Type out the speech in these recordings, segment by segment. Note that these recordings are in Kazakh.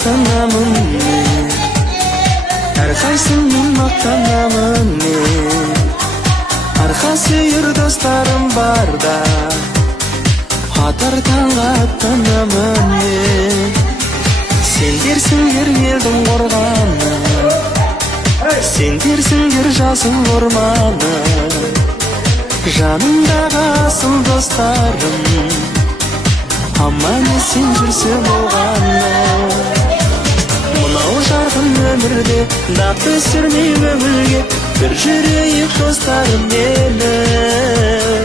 maqtanamın men. Әрқайсыңмен мақтанамын мен. Арқасы үйір достарым барда атар таңға аттанамын мен. Сендерсіңдер елдің қорғаны, сендерсіңдер жасыл орманы, жанымдағы асыл достарым, аман есен жүрсе болғаны. Мынау жарқын өмірде дақ түсірмей көңілге бір жүрейік достарым менің.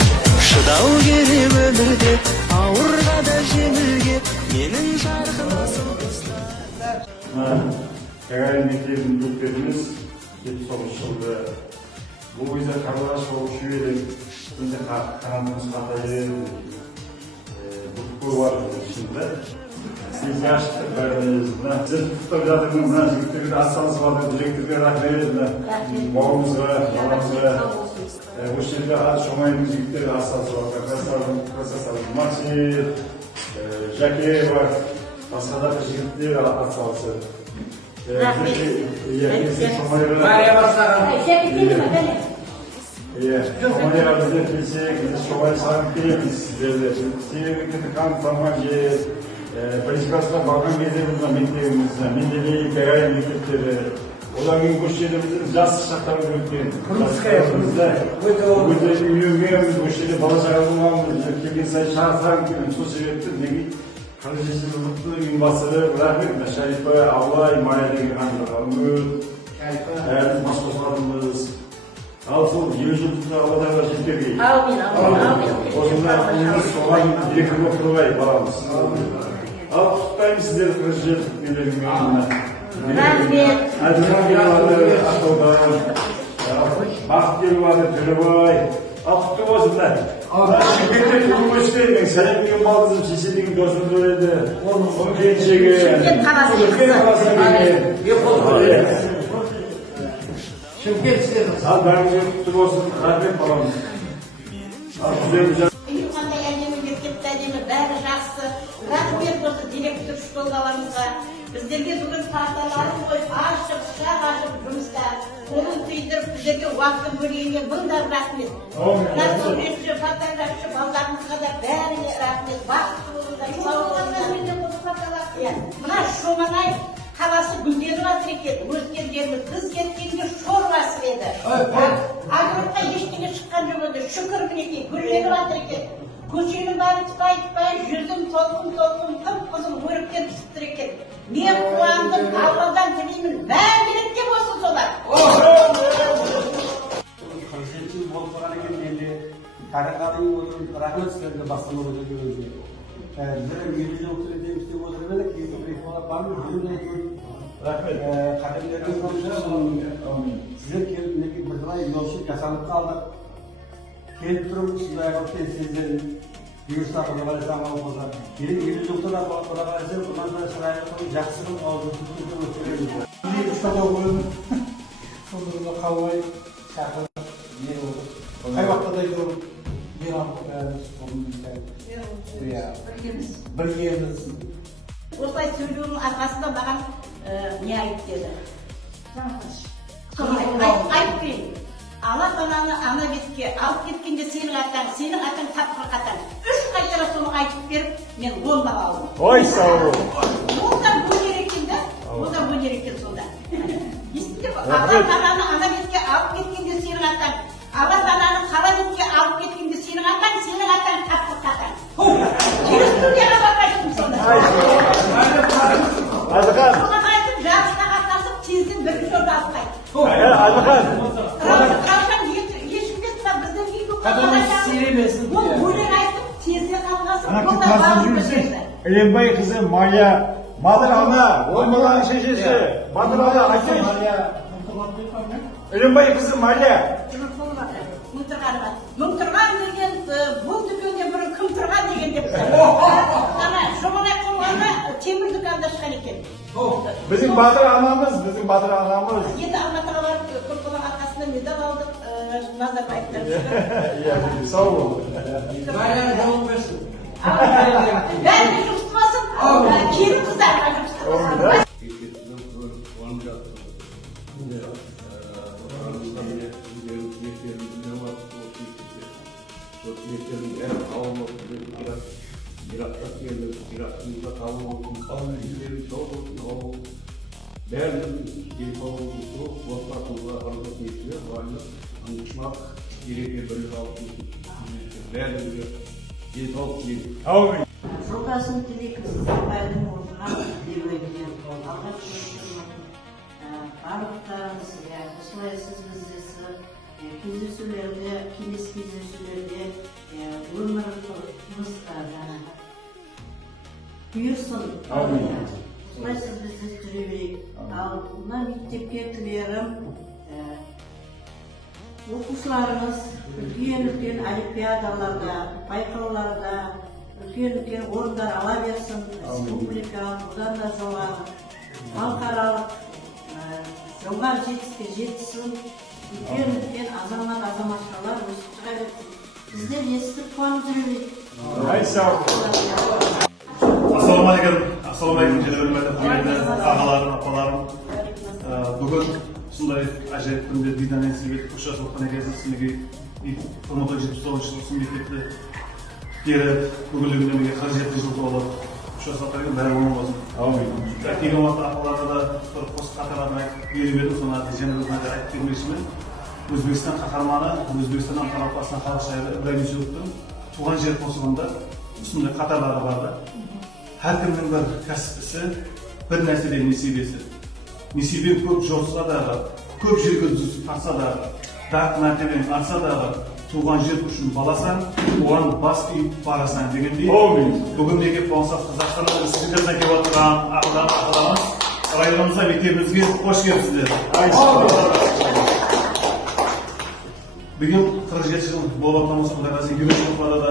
Шыдау керек өмірде ауырға да жеңілге менің жарқын асыл достарым. Гагарин мектебінің түлектеріміз 79 жылғы бұл кезде қарлығаш болып жүйелі енді қанатымыз қатайып бұл бар ішінде. Сіз ашықтық бәріміз. Сіз құттықтап жатырмын, мына жігіттерге атсалысып жатыр, директорға рахмет, бауырымызға, баламызға. Осы жерде Шоңайдың жігіттері атсалысып жатыр. Красавцев Максим, Жаке бар, басқа да жігіттер атсалысып. Рахмет. Мария Барсаған. Шоңайға біздер келсек, Шоңай сағын келеміз сіздерді. Себебі қан тамған жер. Политикасына барған кезде біздің мектебімізді, Менделеев, Гагарин мектептері, одан кейін осы жерде біздің жас шақтарымыз өткен. Крымская. Өте үйренгенбіз, осы жерде бала шаға болғанбыз, келген сайын шағыртқан сол себепті неге Қалжесізлікті ұйымбасыры, рахмет, Шарипа, Аллай, Майя деген қандырғанымыз, басқосыларымыз. Ал сол 20 жылдықта Алладағы жеткерген. Аумин. Осында ұйымыз соған директор болып тұрғай барамыз. Ал құттықтаймын сіздерді 40 жыл нелеріңмен. Рахмет. Әділхан келуады Ақтаудан, Бақыт келуады Төребай. Ал құтты болсындар. Шымкентте туып өскен, мен Сәлем деген балдызым, Шеше деген досым еді. Оның келіншегі. Шымкент қаласы Шымкент сіздер. Ал бәріңізге құтты болсын, рахмет баламыз. Қандай әдемі мектепті әдемі, бәрі жақсы. Рахмет осы директор школаларымызға. Біздерге бүгін парталарын қойып, ашып, шақ ашып жұмыста. Қолын түйдіріп, біздерге уақытын бөлгенге бұндар рахмет. Суретші, фотографшы, балдарымызға да бәріне рахмет. Бақытты болыңдар, сау болыңдар. Мына Шоңай қаласы гүлденіп жатыр екен, өскен жеріміз, қыз кеткенде шор басып еді. Агротқа ештеңе шыққан жоқ еді, шүкір мінекей, гүлденіп жатыр екен. Көшенің бәрі тұпай, жүзім толқын, қып-қызыл өріктен түсіп тұр екен. Мен қуандым, Алладан тілеймін, мәңгілікке болсын солар. 47 жыл болып тұрған екен, менде қарағаның отырып, рахмет сіздерге бастама өтіргенге. Біздер елі өтіргенде істеп отырып едік, енді реформалар бармын, рахмет. Қадемдеріңіз бойынша сіздер келіп мінекей бірдеңе жолшы жасанып қалдық. Келіп тұрып, сізді ағылтен сіздер Юрстағы ғалайсам алып келіп елі жоқтыра қарайсам, бұнан да шырайғы жақсы қылып ауызды түтінді өткереміз. Ұстада ойын, сонда қалай шақырып, не болды? Қай уақытта да айтып біргеміз. Осылай сөйлеуінің арқасында маған не айтып деді? Айтып берейін. Ана сананы ана бетке алып кеткенде сенің атаң тапқыр қатар. 3 қайтара соны айтып беріп, мен 10 бала алдым. Ой, сау. Олдан өнер екен да? Олдан өнер екен сонда. Естіңдер ме? Ана сананы ана бетке алып кеткенде сенің атаң. Ана сананы қара бетке алып кеткенде сенің атаң тапқыр қатар. Через студияға бақайсың сонда. Азықан. Соған айтып, жарысқа қатасып, тезден бірінші орда алып қайт. Азықан. Бұл өлең айтып, тезде қалғасын, бұл да Ілембай қызы Мария, Батыр ана, Оймаланың шешесі, Батыр ана, әкей. Ілембай қызы Мария. Мұңтырған деген, бұл дүкенде бұрын кім тұрған деген деп тұр. Ана, Шоңай қолғанда темір дүканда шыққан екен. Bizim Батыр анамыз. Енді Алматыға барып, Көкқұлақ арқасында медал алдық, Назарбаевтан. Иә, сау бол. Бәріне жұмыс болсын, келін қыздарға жұмыс болсын. Irak'ta geldi, Irak'ta kavu olsun, kavu ilgileri çok olsun, değerli bir kavu olsun, Bosna Kuba Arada geçiyor, varlık, anlaşmak, gerekli bölüm altı, değerli bir kavu olsun. Amin. Жолдасын тілейміз абайдың орнына берілген алғаш барлықтарыңыз осылай сіз кездесулерде келесі кездесулерде өміріміз жаңағы бұйырсын осылай сіз бізді жүре берейік ал мына мектепке тілерім оқушыларымыз үлкен олимпиадаларда байқауларда үлкен орындар ала берсін, республикалық, одан да жоғары, халықаралық жоғары жетістікке жетсін, үлкен азаматшалар өсіп шыға берсін. Біздер естіп қуанып жүре берейік. Ассалаумағалейкум, ағаларым, апаларым. Бүгін сондай әжет күнде Дидан Әнсебет ұшақ оққан екенсіз, сізге құрматай 79 жылғы мектепті Gerek bugünlüğünde bir 47 yıl olur. Şu satırın beraber olmasın. Amin. Belki o atalarda da post katarlarına yürüyelim sonra Cenab-ı Hak ettirmişim. Özbekistan kahramanı, Özbekistan'dan taraflasına halk şairi İbrahim Yusuf'un tuğan yer posunda üstünde katarları vardı. Her kiminin bir kasıbısı, bir nesile nisibesi. Nisibin köp jolsa da, köp jirge tarsa da, dağ mertebenin arsa da, туған жер үшін баласан, оған бас үйіп барасан дегендей. Бүгін неге болса Қазақстанның республикасына келіп отырған ағаларымыз районымызға, мектебімізге қош келіпсіздер. Биыл 47 жыл болып отырмыз, Құдай қаласа Еуропада да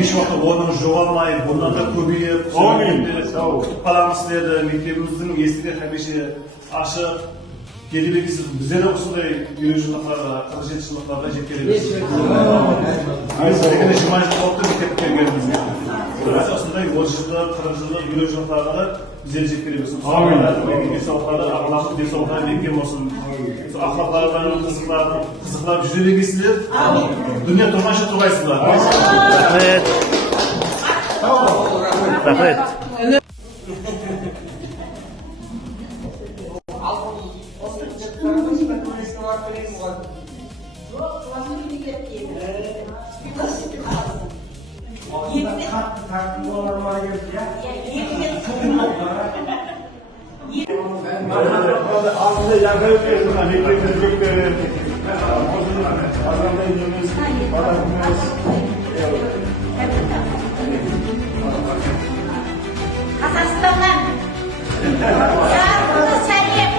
еш уақытта орнымыз жоғалмай, бұндан да көбейіп, күтіп қаламыз деді. Мектебіміздің есігі хәмеше ашық. Gelibekisiz bize de osundai yürüyüşlüklarda, 47 yıllıklarda жеткеребиз. Aynen жымай жолды мектепке келгенбиз. Осундай 30 жылдык, 40 жылдык yürüyüşlüklarda bize жеткеребиz. Amin. Денсаулыктарды, ағаларымыз денсаулықтары береке болсын. Ахлаклардан кызыклап жүре бергейсиздер. Amin. Дүния турганча тургайсыздар. Рахмет. Aslında yakın mektepleri, azamdayız, baladımız. Қазақстаннан жарқылы сәлем.